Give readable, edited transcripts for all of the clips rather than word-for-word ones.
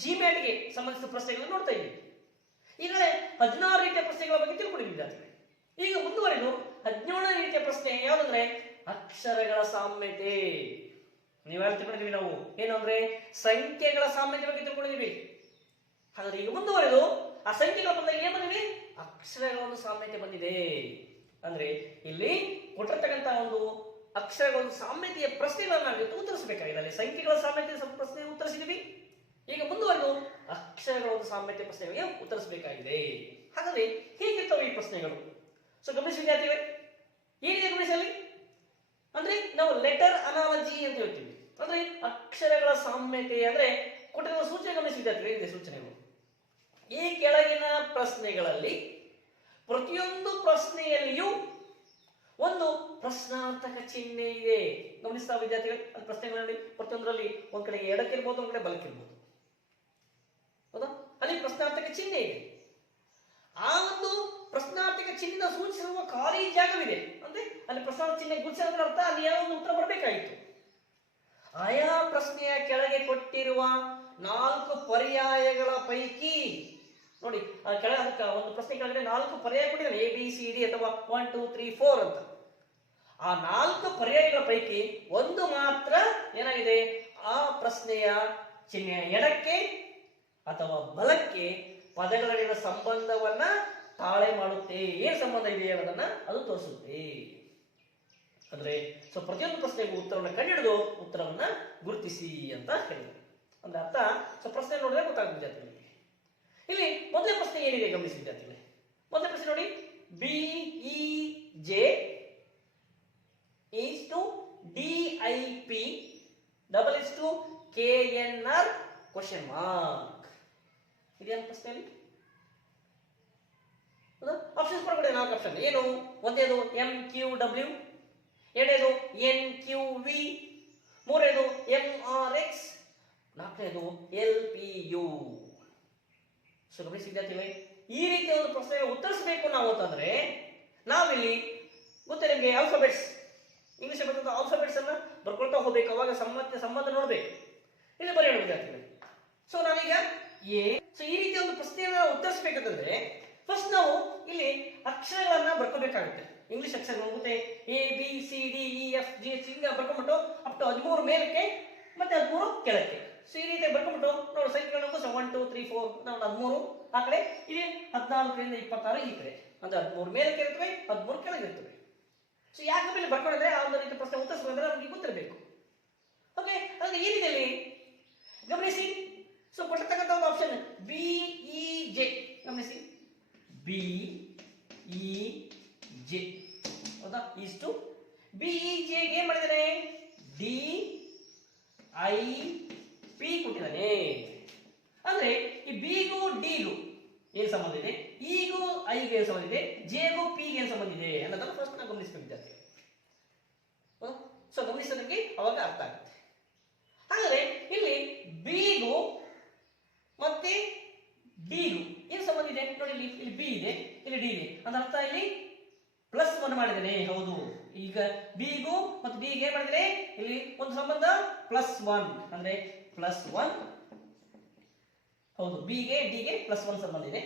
ಜಿಮ್ಯಾಟ್ಗೆ ಸಂಬಂಧಿಸಿದ ಪ್ರಶ್ನೆಗಳನ್ನು ನೋಡ್ತಾ ಇದ್ದೀವಿ. ಈಗಲೇ 16 ರೀತಿಯ ಪ್ರಶ್ನೆಗಳ ಬಗ್ಗೆ ತಿಳ್ಕೊಂಡಿದ್ದೀವಿ. ಈಗ ಮುಂದುವರೆದು 17ನೇ ರೀತಿಯ ಪ್ರಶ್ನೆ ಯಾವುದಂದ್ರೆ ಅಕ್ಷರಗಳ ಸಾಮ್ಯತೆ. ನೀವೆಲ್ಲ ತಿಳ್ಕೊಂಡಿದ್ದೀವಿ ನಾವು ಏನು ಅಂದ್ರೆ ಸಂಖ್ಯೆಗಳ ಸಾಮ್ಯತೆ ಬಗ್ಗೆ ತಿಳ್ಕೊಂಡಿದ್ದೀವಿ. ಹಾಗಾದ್ರೆ ಈಗ ಮುಂದುವರೆದು ಆ ಸಂಖ್ಯೆಗಳ ಬಂದಾಗ ಏನ್ ಬಂದಿದೆ, ಅಕ್ಷರಗಳ ಒಂದು ಸಾಮ್ಯತೆ ಬಂದಿದೆ. ಅಂದ್ರೆ ಇಲ್ಲಿ ಕೊಟ್ಟಿರ್ತಕ್ಕಂಥ ಒಂದು ಅಕ್ಷರಗಳ ಒಂದು ಸಾಮ್ಯತೆಯ ಪ್ರಶ್ನೆಗಳನ್ನ ನಾವು ಉತ್ತರಿಸಬೇಕಾಗಿದೆ. ಅಲ್ಲಿ ಸಂಖ್ಯೆಗಳ ಸಾಮ್ಯತೆ ಪ್ರಶ್ನೆ ಉತ್ತರಿಸಿದೀವಿ. ಈಗ ಮುಂದುವರೆದು ಅಕ್ಷರಗಳ ಒಂದು ಸಾಮ್ಯತೆ ಪ್ರಶ್ನೆಗಳಿಗೆ ಉತ್ತರಿಸಬೇಕಾಗಿದೆ. ಹಾಗಾದ್ರೆ ಹೇಗಿರ್ತವೆ ಈ ಪ್ರಶ್ನೆಗಳು? ಸೊ ಗಮನಿಸಿ ವಿದ್ಯಾರ್ಥಿಗಳೇ, ಏನಿದೆ ಗಮನಿಸಲಿ ಅಂದ್ರೆ ನಾವು ಲೆಟರ್ ಅನಾಲಜಿ ಅಂತ ಹೇಳ್ತೀವಿ. ಅಂದ್ರೆ ಅಕ್ಷರಗಳ ಸಾಮ್ಯತೆ ಅಂದ್ರೆ ಕೊಟ್ಟಿರುವ ಸೂಚನೆ ಗಮನಿಸಿ ವಿದ್ಯಾರ್ಥಿಗಳೇ, ಇದೆ ಸೂಚನೆಗಳು. ಈ ಕೆಳಗಿನ ಪ್ರಶ್ನೆಗಳಲ್ಲಿ ಪ್ರತಿಯೊಂದು ಪ್ರಶ್ನೆಯಲ್ಲಿಯೂ ಒಂದು ಪ್ರಶ್ನಾರ್ಥಕ ಚಿಹ್ನೆ ಇದೆ. ಗಮನಿಸ್ತಾ ವಿದ್ಯಾರ್ಥಿಗಳು, ಅದು ಪ್ರಶ್ನೆಗಳಲ್ಲಿ ಪ್ರತಿಯೊಂದರಲ್ಲಿ ಒಂದ್ ಕಡೆ ಎಡಕ್ಕಿರ್ಬೋದು, ಒಂದ್ ಕಡೆ ಬಲಕ್ಕಿರ್ಬೋದು. ಹೌದಾ? ಅಲ್ಲಿ ಪ್ರಶ್ನಾರ್ಥಕ ಚಿಹ್ನೆ ಇದೆ. ಆ ಒಂದು ಪ್ರಶ್ನಾರ್ಥಕ ಚಿಹ್ನೆ ಸೂಚಿಸಿರುವ ಖಾಲಿ ಜಾಗವಿದೆ. ಅಂದ್ರೆ ಅಲ್ಲಿ ಪ್ರಶ್ನಾರ್ಥಕ ಚಿಹ್ನೆ ಗುರುತಿಸಿದ ಅರ್ಥ ಅಲ್ಲಿ ಯಾವ ಒಂದು ಉತ್ತರ ಬರಬೇಕಾಗಿತ್ತು. ಆಯಾ ಪ್ರಶ್ನೆಯ ಕೆಳಗೆ ಕೊಟ್ಟಿರುವ 4 ಪರ್ಯಾಯಗಳ ಪೈಕಿ ನೋಡಿ, ಅದಕ್ಕೆ ಒಂದು ಪ್ರಶ್ನೆ ಕೆಳಗಡೆ 4 ಪರ್ಯಾಯ ಕೊಟ್ಟಿದ್ದಾರೆ, ABCD ಅಥವಾ 1 2 3 4 ಅಂತ. ಆ 4 ಪರ್ಯಾಯಗಳ ಪೈಕಿ ಒಂದು ಮಾತ್ರ ಏನಾಗಿದೆ, ಆ ಪ್ರಶ್ನೆಯ ಚಿಹ್ನೆಯ ಎಡಕ್ಕೆ ಅಥವಾ ಬಲಕ್ಕೆ ಪದಗಳ ಸಂಬಂಧವನ್ನ ತಾಳೆ ಮಾಡುತ್ತೆ. ಏನ್ ಸಂಬಂಧ ಇದೆ ಅನ್ನೋದನ್ನ ಅದು ತೋರಿಸುತ್ತೆ. ಅಂದ್ರೆ ಸೊ ಪ್ರತಿಯೊಂದು ಪ್ರಶ್ನೆಗೂ ಉತ್ತರವನ್ನು ಕಂಡುಹಿಡಿದು ಉತ್ತರವನ್ನ ಗುರುತಿಸಿ ಅಂತ ಹೇಳಿದ್ರು. ಅಂದ್ರೆ ಅರ್ಥ ಸೊ ಪ್ರಶ್ನೆ ನೋಡಿದ್ರೆ ಗೊತ್ತಾಗುತ್ತೆ ವಿದ್ಯಾರ್ಥಿಗಳಿಗೆ. ಇಲ್ಲಿ ಮೊದಲನೇ ಪ್ರಶ್ನೆ ಏನಿದೆ ಗಮನಿಸಿ ವಿದ್ಯಾರ್ಥಿಗಳೇ. ಮೊದಲನೇ ಪ್ರಶ್ನೆ ನೋಡಿ, BEJ is to DIP double is to KNR question mark. ಇದೇನು ಪ್ರಶ್ನೆಯಲ್ಲಿ ಆಪ್ಷನ್ಸ್ ಕೊಡಬೇಡಿ. 4 ಆಪ್ಷನ್ ಏನು? ಒಂದೇದು MQW, ಎರಡನೇದು NQV, ಮೂರನೇದು MRX, ನಾಲ್ಕನೇದು LPU. ಸೊ ಗಮನಿಸಿ ವಿದ್ಯಾರ್ಥಿಗಳೇ, ಈ ರೀತಿಯ ಒಂದು ಪ್ರಶ್ನೆಗೆ ಉತ್ತರಿಸಬೇಕು ನಾವು ಅಂತಂದ್ರೆ ನಾವಿಲ್ಲಿ ಗೊತ್ತೇ ನಿಮಗೆ ಆಲ್ಫಾಬೆಟ್ಸ್, ಇಂಗ್ಲಿಷ್ ಬರ್ತಕ್ಕಂಥ ಆಲ್ಫಾಬೆಟ್ಸ್ ಅನ್ನ ಬರ್ಕೊಳ್ತಾ ಹೋಗ್ಬೇಕು. ಅವಾಗ ಸಂಬಂಧ ನೋಡ್ಬೇಕು. ಇಲ್ಲಿ ಬರೆಯೋಣ ವಿದ್ಯಾರ್ಥಿಗಳೇ. ಸೊ ನಾನೀಗ ಸೊ ಈ ರೀತಿಯ ಒಂದು ಪ್ರಶ್ನೆಯನ್ನ ಉತ್ತರಿಸಬೇಕಂತಂದ್ರೆ ಫಸ್ಟ್ ನಾವು ಇಲ್ಲಿ ಅಕ್ಷರಗಳನ್ನ ಬರ್ಕೋಬೇಕಾಗುತ್ತೆ. ಇಂಗ್ಲಿಷ್ ಅಕ್ಷರಗಳು ಮತ್ತೆ ABCDEFG ಹಿಂಗ ಬರ್ಕೊಂಡ್ಬಿಟ್ಟು ಅಪ್ ಟು 13 ಮೇಲಕ್ಕೆ ಮತ್ತೆ 13 ಕೆಳಕ್ಕೆ. ಸೊ ಈ ರೀತಿ ಬರ್ಕೊಂಡ್ಬಿಟ್ಟು ನಾವು ಸಂಖ್ಯೆಗಳನ್ನು 1 2 3 4 ನಾವು 13 ಆ ಕಡೆ, ಇಲ್ಲಿ 14ರಿಂದ 26 ಈ ಕಡೆ. ಅಂದ್ರೆ 13 ಮೇಲಕ್ಕೆ ಇರ್ತವೆ, 13 ಕೆಳಗೆ ಇರ್ತವೆ. ಸೊ ಯಾಕೆ ಮೇಲೆ ಬರ್ಕೊಂಡಿದ್ರೆ ಆ ಒಂದು ರೀತಿ ಪ್ರಶ್ನೆ ಉತ್ತರಿಸಬೇಕಂದ್ರೆ ನಮಗೆ ಗೊತ್ತಿರಬೇಕು. ಓಕೆ, ಅಂದ್ರೆ ಈ ರೀತಿಯಲ್ಲಿ ಗಮನಿಸಿ. ಸೊ ಕೊಟ್ಟಿರ್ತಕ್ಕಂಥ ಒಂದು ಆಪ್ಷನ್ BEJ ಗಮನಿಸಿ, BEJ ಹೌದಾ, ಇಷ್ಟು BEJ ಏನ್ ಮಾಡಿದಾನೆ, DIP ಕೊಟ್ಟಿದ್ದಾನೆ. ಅಂದ್ರೆ ಈ ಬಿಗೂ ಡಿಗೂ ಏನ್ ಸಂಬಂಧ ಇದೆ, ಇಗೂ ಐಗೆ ಏನ್ ಸಂಬಂಧ ಇದೆ, ಜೆಗೂ ಪಿಗೆ ಏನ್ ಸಂಬಂಧ ಇದೆ ಅನ್ನೋದನ್ನು ಫಸ್ಟ್ ನಾವು ಗಮನಿಸಬೇಕು ವಿದ್ಯಾರ್ಥಿ. ಸೊ ಗಮನಿಸಿದ್ರೆ ನಮಗೆ ಅವಾಗ ಅರ್ಥ ಆಗುತ್ತೆ. ಹಾಗಾದ್ರೆ ಇಲ್ಲಿ ಬಿಗೂ ಮತ್ತೆ ಡಿಗೂ ಏನ್ ಸಂಬಂಧ ಇದೆ ನೋಡಿ. ಇಲ್ಲಿ ಬಿ ಇದೆ, ಇಲ್ಲಿ ಡಿ ಇದೆ. ಅದ್ರ ಅರ್ಥ ಇಲ್ಲಿ +1 ಮಾಡಿದ್ದೇನೆ. ಹೌದು, ಈಗ ಬಿಗೂ ಮತ್ತು ಡಿಗೆ ಏನ್ ಮಾಡಿದ್ರೆ ಇಲ್ಲಿ ಒಂದು ಸಂಬಂಧ +1 ಅಂದ್ರೆ +1. ಹೌದು, ಬಿಗೆ ಡಿಗೆ +1 ಸಂಬಂಧ ಇದೆ.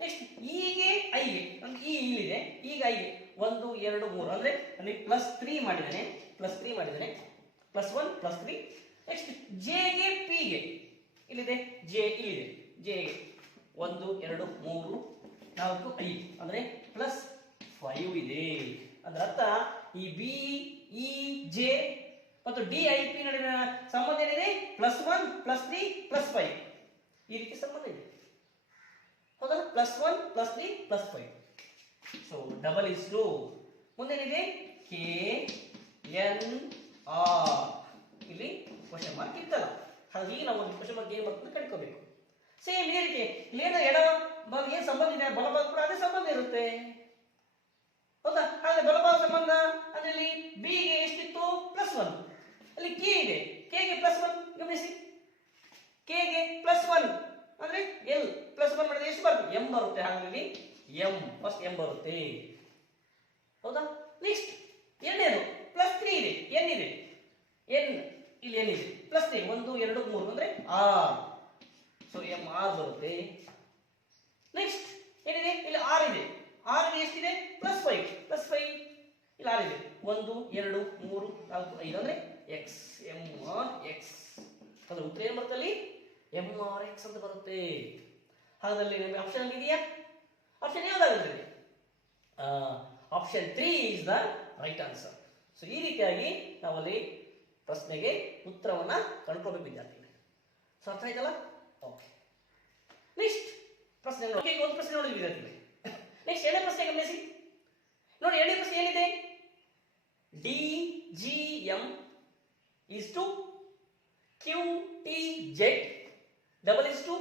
ನೆಕ್ಸ್ಟ್ ಇಗೆ ಐಗೆ, ಇ ಇಲ್ಲಿದೆ, ಈಗ ಐಗೆ 1 2 3 ಅಂದ್ರೆ ಅಲ್ಲಿ +3 ಮಾಡಿದ್ದೇನೆ, +1 +3. ನೆಕ್ಸ್ಟ್ ಜೆಗೆ ಪಿಗೆ ಇಲ್ಲಿದೆ, ಜೆ ಇಲ್ಲಿದೆ, ಜೆ 1 2 3 4 5 ಅಂದ್ರೆ +5 ಇದೆ. ಅದರ ಅರ್ಥ ಈ BEJ ಮತ್ತು DIP ನಡುವಿನ ಸಂಬಂಧ ಏನಿದೆ, +1 +3 +5 ಈ ರೀತಿ ಸಂಬಂಧ ಇದೆ. ಹೌದಾ, +1 +3 +5. ಸೊ ಡಬಲ್ ಇಸ್ ಟು ಮುಂದೇನಿದೆ KNR, ಇಲ್ಲಿ ಕ್ವಶನ್ ಮಾರ್ಕ್ ಇತ್ತಲ್ಲ, ಹಾಗಾಗಿ ನಾವು ಒಂದು ಕ್ವಶನ್ ಮಾರ್ಕ್ ಏನು ಬರ್ತದೆ ಕಂಡುಕೋಬೇಕು. ಸೇಮ್ ಇದೇ ರೀತಿ ಇಲ್ಲೇನೋ ಎಡ ಭಾಗ ಏನ್ ಸಂಬಂಧ ಇದೆ, ಬಲಭಾಗ ಕೂಡ ಅದೇ ಸಂಬಂಧ ಇರುತ್ತೆ. ಹೌದಾ, ಹಾಗಾದ್ರೆ ಬಲಭಾಗ ಸಂಬಂಧ ಅಂದ್ರೆ ಇಲ್ಲಿ ಬಿ ಗೆ ಎಷ್ಟಿತ್ತು, +1. ಅಲ್ಲಿ ಕೆ ಇದೆ, ಕೆ ಗೆ +1 ಗಮನಿಸಿ, ಕೆ ಗೆ +1 ಅಂದ್ರೆ ಎಲ್ +1 ಮಾಡಿದ್ರೆ ಎಷ್ಟು ಬರುತ್ತೆ, ಎಂ ಬರುತ್ತೆ. ಹಾಗಾಗಿ ಎಂ ಫಸ್ಟ್ ಎಂ ಬರುತ್ತೆ. ಹೌದಾ, ನೆಕ್ಸ್ಟ್ ಎರಡನೇದು +3 ಇದೆ, ಎನ್ ಇಲ್ಲಿ ಎನ್ ಇದೆ, +3 1 2 3 ಅಂದ್ರೆ ಆರ್. ಸೊ ಎಂ ಆರ್ ಬರುತ್ತೆ. ನೆಕ್ಸ್ಟ್ ಏನಿದೆ, ಇಲ್ಲಿ ಆರ್ ಇದೆ, ಆರ್ ಎಷ್ಟಿದೆ +5 ಇಲ್ಲಿ ಆರ್ ಇದೆ, 1 2 3 4 5 ಅಂದ್ರೆ ಎಕ್ಸ್, ಎಂ ಆರ್ ಎಕ್ಸ್. ಅಂದ್ರೆ ಉತ್ತರ ಏನು ಬರುತ್ತೆ ಅಲ್ಲಿ, ಎಂ ಆರ್ ಎಕ್ಸ್ ಅಂತ ಬರುತ್ತೆ. ಹಾಗಾದ್ರೆ ನಿಮಗೆ ಆಪ್ಷನ್ ಇದೆಯಾ, ಆಪ್ಷನ್ ಯಾವ್ದಾಗುತ್ತೆ, option 3 is the right answer. So ಈ ರೀತಿಯಾಗಿ ನಾವಲ್ಲಿ ಪ್ರಶ್ನೆಗೆ ಉತ್ತರವನ್ನ ಕಂಡುಕೊಳ್ಬೇಕು ವಿದ್ಯಾರ್ಥಿಗಳು. ಸೊ ಅರ್ಥ ಆಯ್ತಲ್ಲ? ಓಕೆ. ನೆಕ್ಸ್ಟ್ ಪ್ರಶ್ನೆ ನೋಡಿ, ಒಂದು ಪ್ರಶ್ನೆ ನೋಡಿದ್ವಿ ವಿದ್ಯಾರ್ಥಿಗಳು. ನೆಕ್ಸ್ಟ್ ಎರಡನೇ ಪ್ರಶ್ನೆ ಗಮನಿಸಿ. ನೋಡಿ ಎರಡನೇ ಪ್ರಶ್ನೆ ಏನಿದೆ, DGM is to QTZ double is to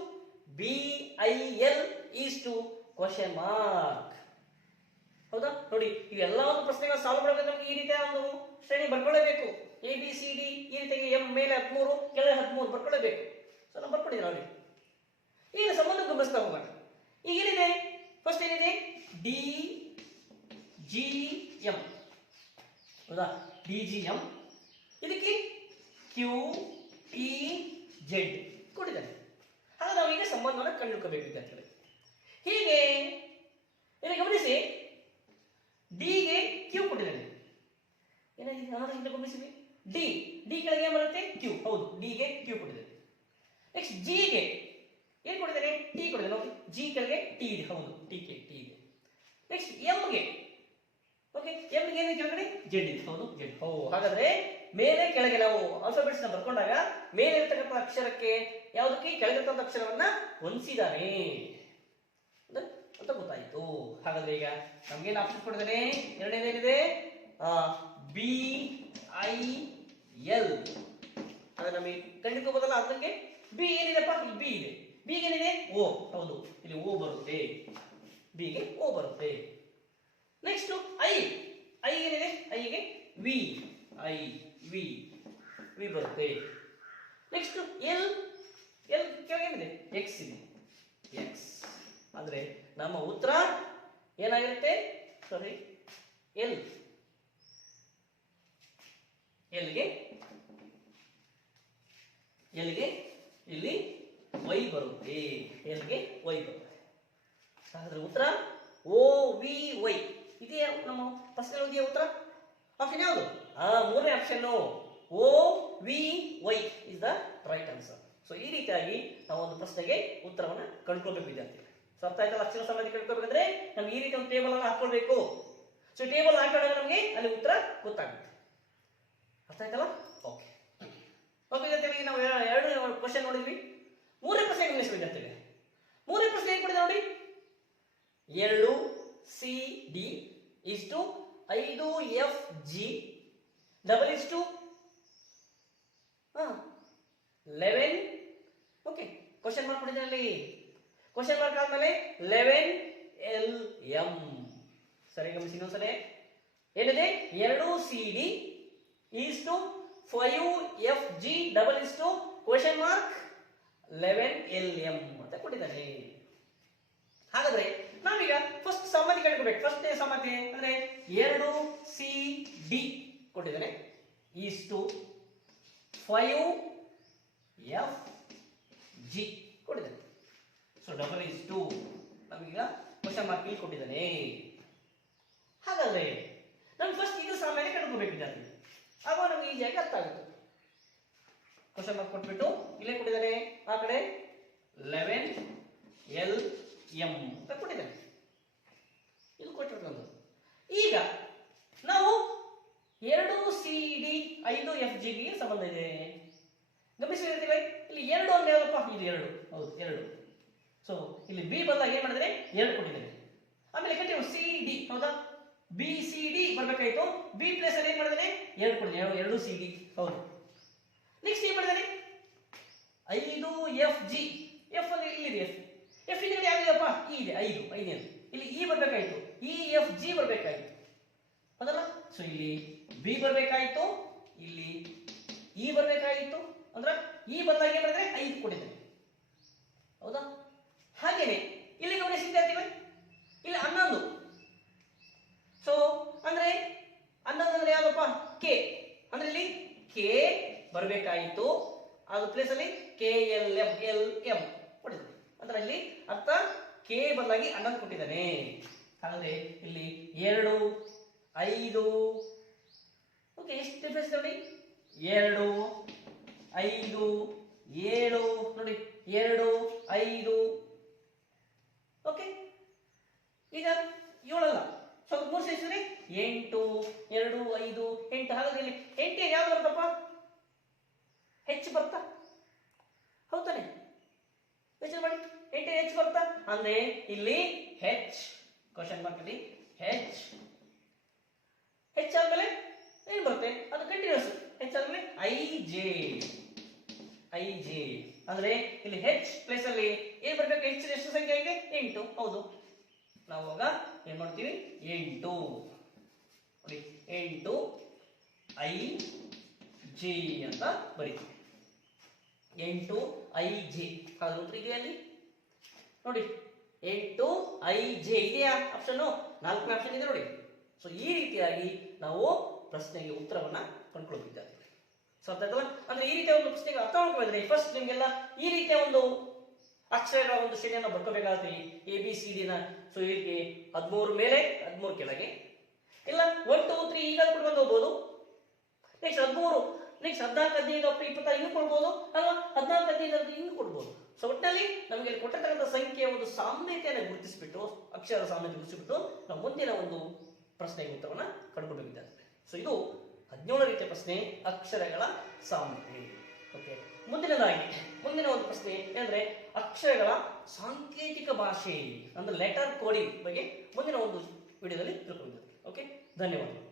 BIL is to question mark. ಹೌದಾ? ನೋಡಿ ಇವೆಲ್ಲ ಒಂದು ಪ್ರಶ್ನೆಗಳು ಸಾಲ್ವ್ ಮಾಡಬೇಕು ನಮಗೆ ಈ ರೀತಿಯ ಒಂದು ಶ್ರೇಣಿ ಬರ್ಕೊಳ್ಳೇಬೇಕು. ABCD ಈ ರೀತಿಯಾಗಿ ಎಂ ಮೇಲೆ 13 ಕೆಳಗೆ 13 ಬರ್ಕೊಳ್ಳೇಬೇಕು. ಸೊ ನಾವು ಬರ್ಕೊಂಡಿದ್ದೀವಿ ನೋಡಿ. ಈಗ ಸಂಬಂಧ ಗಮನಿಸ್ತಾ ಹೋಗೋಣ. ಈಗ ಏನಿದೆ, ಫಸ್ಟ್ ಏನಿದೆ DGM, ಹೌದಾ? DGM ಇದಕ್ಕೆ QTZ ಕೊಟ್ಟಿದ್ದಾರೆ. ಹಾಗೆ ನಾವು ಈಗ ಸಂಬಂಧವನ್ನು ಕಂಡುಹಿಡಿಯಬೇಕು ವಿದ್ಯಾರ್ಥಿಗಳು. ಹೀಗೆ ಇಲ್ಲಿ ಗಮನಿಸಿ, ಡಿ ಗೆ ಕ್ಯೂ ಕೊಟ್ಟಿದ್ದಾನೆ. ಏನಾಗಿದೆ ನಾವು ಗಮನಿಸಿವಿ, ಡಿ ಕೆಳಗೆ ಏನು ಬರುತ್ತೆ, ಕ್ಯೂ. ಹೌದು, ಡಿ ಗೆ ಕ್ಯೂ ಕೊಟ್ಟಿದ್ದಾನೆ. ನೆಕ್ಸ್ಟ್ ಜಿ ಗೆ ಏನು ಕೊಟ್ಟಿದ್ದಾನೆ, ಟಿ ಕೊಟ್ಟಿದ್ದಾನೆ. ಓಕೆ, ಜಿ ಕೆಳಗೆ ಟಿ ಇದೆ. ಹೌದು, ಟಿ ಗೆ. ನೆಕ್ಸ್ಟ್ ಎಂ ಗೆ, ಓಕೆ, ಎಂ ಗೆ ಏನು ಕೆಳಗಡೆ ಜೆಡ್ ಇದೆ. ಹೌದು, ಜೆಡ್. ಹಾಗಾದ್ರೆ ಮೇಲೆ ಕೆಳಗೆ ನಾವು ಆಲ್ಫಾಬೆಟ್ಸ್ ನ ಬರ್ಕೊಂಡಾಗ ಮೇಲೆ ಇರತಕ್ಕಂಥ ಅಕ್ಷರಕ್ಕೆ ಯಾವುದಕ್ಕೆ ಕೆಳಗಿರ್ತಕ್ಕಂಥ ಅಕ್ಷರವನ್ನ ಹೊಂದಿಸಿದಾನೆ ಅಂತ ಗೊತ್ತಾಯ್ತು. ಹಾಗಾದ್ರೆ ಈಗ ನಮ್ಗೇನು ಆಪ್ಷನ್ ಕೊಟ್ಟಿದ್ದಾನೆ, ಎರಡನೇದೇನಿದೆ, BIL. ಹಾಗಾದ್ರೆ ನಮಗೆ ಕಂಡುಕೋಬೋದಲ್ಲ, ಅದಕ್ಕೆ ಬಿ ಏನಿದೆಪ್ಪ, ಇಲ್ಲಿ ಬಿ ಇದೆ. ಬಿ ಏನಿದೆ, ಓ. ಹೌದು, ಇಲ್ಲಿ ಓ ಬರುತ್ತೆ, ಬಿಗೆ ಓ ಬರುತ್ತೆ. ನೆಕ್ಸ್ಟ್ ಐ ಏನಿದೆ, ಐಗೆ ವಿ ಬರುತ್ತೆ. ನೆಕ್ಸ್ಟ್ ಎಲ್ ಕೆಳಗೆ ಏನಿದೆ, ಎಕ್ಸ್ ಇದೆ, ಎಕ್ಸ್. ಅಂದ್ರೆ ನಮ್ಮ ಉತ್ತರ ಏನಾಗಿರುತ್ತೆ, ಸಾರಿ, ಎಲ್ಗೆ ಇಲ್ಲಿ ವೈ ಬರುತ್ತೆ, ಎಲ್ಗೆ ವೈ ಬರುತ್ತೆ. ಹಾಗಾದ್ರೆ ಉತ್ತರ OVY ಇದೆಯಾ, ನಮ್ಮ ಪ್ರಶ್ನೆ ಇದೆಯಾ ಉತ್ತರ? ಆಪ್ಷನ್ ಯಾವುದು? ಮೂರನೇ option OVY is the right answer. So ಈ ರೀತಿಯಾಗಿ ನಾವು ಒಂದು ಪ್ರಶ್ನೆಗೆ ಉತ್ತರವನ್ನು ಕಂಡುಕೊಳ್ಬೇಕು ವಿದ್ಯಾರ್ಥಿಗಳು. ಸೊ ಅರ್ಥ ಆಯ್ತಲ್ಲ? ಅಕ್ಷರ ಸಮಾಧಿ ಕಂಡುಕೊಳ್ಬೇಕಂದ್ರೆ ನಮ್ಗೆ ಈ ರೀತಿ ಒಂದು ಟೇಬಲ್ ಅನ್ನು ಹಾಕೊಳ್ಬೇಕು. ಸೊ ಟೇಬಲ್ ಹಾಕೊಂಡಾಗ ನಮಗೆ ಅಲ್ಲಿ ಉತ್ತರ ಗೊತ್ತಾಗುತ್ತೆ. ಅರ್ಥ ಆಯ್ತಲ್ಲ? ಓಕೆ ವಿದ್ಯಾರ್ಥಿಗಳಿಗೆ ನಾವು ಎರಡು ಕ್ವಶನ್ ನೋಡಿದ್ವಿ. ಮೂರನೇ ಪ್ರಶ್ನೆ ಗಮನಿಸಿ ವಿದ್ಯಾರ್ಥಿಗಳಿಗೆ. ಮೂರನೇ ಪ್ರಶ್ನೆ ಏನ್ ಕೊಡಿದೆ ನೋಡಿ, 2CD is to 5FG double is to 11. Okay, question mark ಕೊಟ್ಟಿದ್ದಾರೆ ಅಲ್ಲಿ. ಕ್ವಶನ್ ಮಾರ್ಕ್ ಆದ್ಮೇಲೆ 11LM. ಸರಿ ಗಮನಿಸಿ ಇನ್ನೊಂದ್ಸಲ. ಏನಿದೆ, 2CD is to 5FG double is to question mark 11LM ಅಂತ ಕೊಟ್ಟಿದ್ದಾರೆ. ಹಾಗಾದ್ರೆ ನಾವೀಗ ಫಸ್ಟ್ ಸಮಾಧಿ ಕಂಡುಕೋಬೇಕು. ಫಸ್ಟ್ ಸಮಾಧಿ ಅಂದ್ರೆ 2CD ಕೊಟ್ಟಿದ್ದಾನೆ ಈಸ್ ಟು 5FG ಕೊಟ್ಟಿದ್ದಾನೆ. ಸೊ ಡಬಲ್ ಈಸ್ ಟು ನಮಗೀಗ ಕ್ವಶನ್ ಮಾರ್ಕ್ ಇಲ್ಲಿ ಕೊಟ್ಟಿದ್ದಾನೆ. ಹಾಗಾದ್ರೆ ನಮ್ಗೆ ಫಸ್ಟ್ ಇದು ಸಾಮಾನ್ಯ ಕಂಡುಕೋಬೇಕು ವಿದ್ಯಾರ್ಥಿ, ಆಗ ನಮ್ಗೆ ಈಸಿಯಾಗಿ ಅರ್ಥ ಆಗುತ್ತೆ. ಕ್ವಶನ್ ಮಾರ್ಕ್ ಕೊಟ್ಬಿಟ್ಟು ಇಲ್ಲೇ ಕೊಟ್ಟಿದ್ದಾನೆ, ಆ ಕಡೆ 11LM ಅಂತ ಕೊಟ್ಟಿದ್ದಾನೆ. ಇದು ಕೊಟ್ಟಿರ್ತಕ್ಕಂಥದ್ದು. ಈಗ ನಾವು 2CD 5FG ಗೆ ಸಂಬಂಧ ಇದೆ ಗಮನಿಸಿ ಇರ್ತೀವಿ. ಇಲ್ಲಿ 2 ಅಂದ್ರೆ ಯಾವಪ್ಪ, ಇದು 2. ಹೌದು, 2. ಸೊ ಇಲ್ಲಿ ಬಿ ಬದಲಾಗಿ ಏನ್ ಮಾಡಿದ್ರೆ 2 ಕೊಟ್ಟಿದ್ದೇನೆ. ಆಮೇಲೆ ಕಂಟಿನ್ಯೂ CD, ಹೌದಾ, BCD ಬರ್ಬೇಕಾಯ್ತು. ಬಿ ಪ್ಲೇಸ್ ಅಲ್ಲಿ ಏನ್ ಮಾಡಿದ್ರೆ 2 ಕೊಟ್ಟಿದ್ದೇನೆ, 2CD. ಹೌದು. ನೆಕ್ಸ್ಟ್ ಏನ್ ಮಾಡಿದಾನೆ 5FG. ಎಫ್ ಅಲ್ಲಿ ಇಲ್ಲಿದೆ, ಎಫ್ ಇದೆ ಯಾವ್ದಪ್ಪ, ಇ ಇದೆ, 5 ಇಲ್ಲಿ ಇ ಬರ್ಬೇಕಾಯ್ತು, EFG ಬರ್ಬೇಕಾಯ್ತು, ಹೌದಲ್ಲ. ಸೊ ಇಲ್ಲಿ ಬಿ ಬರ್ಬೇಕಾಯ್ತು, ಇಲ್ಲಿ ಇ ಬರ್ಬೇಕಾಗಿತ್ತು. ಅಂದ್ರೆ ಈ ಬದಲಾಗಿ ಏನ್ ಮಾಡಿದ್ರೆ 5 ಕೊಟ್ಟಿದ್ದೇನೆ, ಹೌದಾ. ಹಾಗೇನೆ ಇಲ್ಲಿ ಗಮನಿಸಿ ವಿದ್ಯಾರ್ಥಿಗಳು, ಇಲ್ಲಿ 11. ಸೊ ಅಂದ್ರೆ 11 ಅಂದ್ರೆ ಯಾವ್ದಪ್ಪ, ಕೆ. ಅಂದ್ರೆ ಇಲ್ಲಿ ಕೆ ಬರ್ಬೇಕಾಗಿತ್ತು, ಅದು ಪ್ಲೇಸ್ ಅಲ್ಲಿ KLM ನಂತರ ಇಲ್ಲಿ ಅರ್ಥ ಕೆ ಬದಲಾಗಿ ಅನ್ನ ಕೊಟ್ಟಿದ್ದಾನೆ. ಹಾಗಾದ್ರೆ ಇಲ್ಲಿ 2 5 ಓಕೆ, ಎಷ್ಟು ಡಿಫರೆನ್ಸ್ ನೋಡಿ, 2 5 7 ನೋಡಿ, 2 5 ಓಕೆ. ಈಗ 7 ಅಲ್ಲ, ಸ್ವಲ್ಪ 3 ಸೇರಿಸಿದ್ರೆ 8 2 5 8. ಹಾಗಾದ್ರೆ ಇಲ್ಲಿ 8 ಯಾವ್ದು ಬರ್ತಪ್ಪ, ಹೆಚ್ಚು ಬರ್ತಾ, ಹೌದಾನೆ? ಯೋಚನೆ ಮಾಡಿ, 8 ಹೆಚ್ಚು ಬರ್ತಾ ಅಂದ್ರೆ ಇಲ್ಲಿ ಹೆಚ್ ಕ್ವಶನ್ ಮಾರ್ಕ್ ಅಲ್ಲಿ ಹೆಚ್ಚಾದ್ಮೇಲೆ ಏನ್ ಬರುತ್ತೆ, ಅದು ಕಂಟಿನ್ಯೂಸ್. ಹೆಚ್ಚಾದ್ಮೇಲೆ ಐ ಜೆ ಅಂದ್ರೆ ಇಲ್ಲಿ ಹೆಚ್ ಪ್ಲೇಸ್ ಅಲ್ಲಿ ಏನ್ ಬರ್ಬೇಕು, ಹೆಚ್ಚು ಎಷ್ಟು ಸಂಖ್ಯೆ ಇದೆ 8. ಹೌದು, ನಾವು ಆಗ ಏನ್ ಮಾಡ್ತೀವಿ 8 ನೋಡಿ, 8 ಐ ಜೆ ಅಂತ ಬರೀತೀವಿ. 8 ಐ ಜೆ. ಹಾಗಾದ್ರೆ ಉತ್ತರ ಇದೆಯಲ್ಲಿ ನೋಡಿ, 8 ಐ ಜೆ ಇದೆಯಾ ಆಪ್ಷನ್? 4 ಆಪ್ಷನ್ ಇದೆ ನೋಡಿ. ಸೊ ಈ ರೀತಿಯಾಗಿ ನಾವು ಪ್ರಶ್ನೆಗೆ ಉತ್ತರವನ್ನ ಕಂಡುಕೊಳ್ಳುತ್ತಿದ್ದೇವೆ. ಸೊ ಅರ್ಥ ಆಯ್ತಲ್ಲ? ಅಂದ್ರೆ ಈ ರೀತಿಯ ಒಂದು ಪ್ರಶ್ನೆಗೆ ಅರ್ಥ ಮಾಡ್ಕೊಂಡ್ರೆ ಫಸ್ಟ್ ನಿಮ್ಗೆಲ್ಲ ಈ ರೀತಿಯ ಒಂದು ಅಕ್ಷರಗಳ ಒಂದು ಶ್ರೇಣಿಯನ್ನು ಬರ್ಕೋಬೇಕಾದ್ರೆ ABCD ನ. ಸೊ ಹೀಗೆ 13 ಮೇಲೆ 13 ಕೆಳಗೆ, ಇಲ್ಲ 1 2 3 ಈಗ ಕೂಡ ಹೋಗ್ಬೋದು. ನೆಕ್ಸ್ಟ್ 13, ನೆಕ್ಸ್ಟ್ 14 15 26 ಹಿಂಗೂ ಕೊಡ್ಬೋದು, ಅಲ್ವಾ? 14 15 ಹಿಂಗೂ ಕೊಡ್ಬೋದು. ಸೊ ಒಟ್ಟಿನಲ್ಲಿ ನಮಗೆ ಕೊಟ್ಟಿರ್ತಕ್ಕಂಥ ಸಂಖ್ಯೆಯ ಒಂದು ಸಾಮ್ಯತೆಯನ್ನು ಗುರುತಿಸಿಬಿಟ್ಟು, ಅಕ್ಷರ ಸಾಮ್ಯತೆ ಗುರುತಿಸಿಬಿಟ್ಟು ನಾವು ಮುಂದಿನ ಒಂದು ಪ್ರಶ್ನೆಗೆ ಉತ್ತರವನ್ನ ಕಂಡುಕೊಳ್ಳಬೇಕಾಗಿದೆ. ಸೊ ಇದು 17 ರೀತಿಯ ಪ್ರಶ್ನೆ, ಅಕ್ಷರಗಳ ಸಾಮ್ಯತೆ. ಓಕೆ, ಮುಂದಿನ ಒಂದು ಪ್ರಶ್ನೆ ಏನಂದ್ರೆ ಅಕ್ಷರಗಳ ಸಾಂಕೇತಿಕ ಭಾಷೆ ಅಂದ್ರೆ ಲೆಟರ್ ಕೋಡಿಂಗ್ ಬಗ್ಗೆ ಮುಂದಿನ ಒಂದು ವಿಡಿಯೋದಲ್ಲಿ ತಿಳ್ಕೊಂಡಿದ್ದೇವೆ. ಓಕೆ, ಧನ್ಯವಾದಗಳು.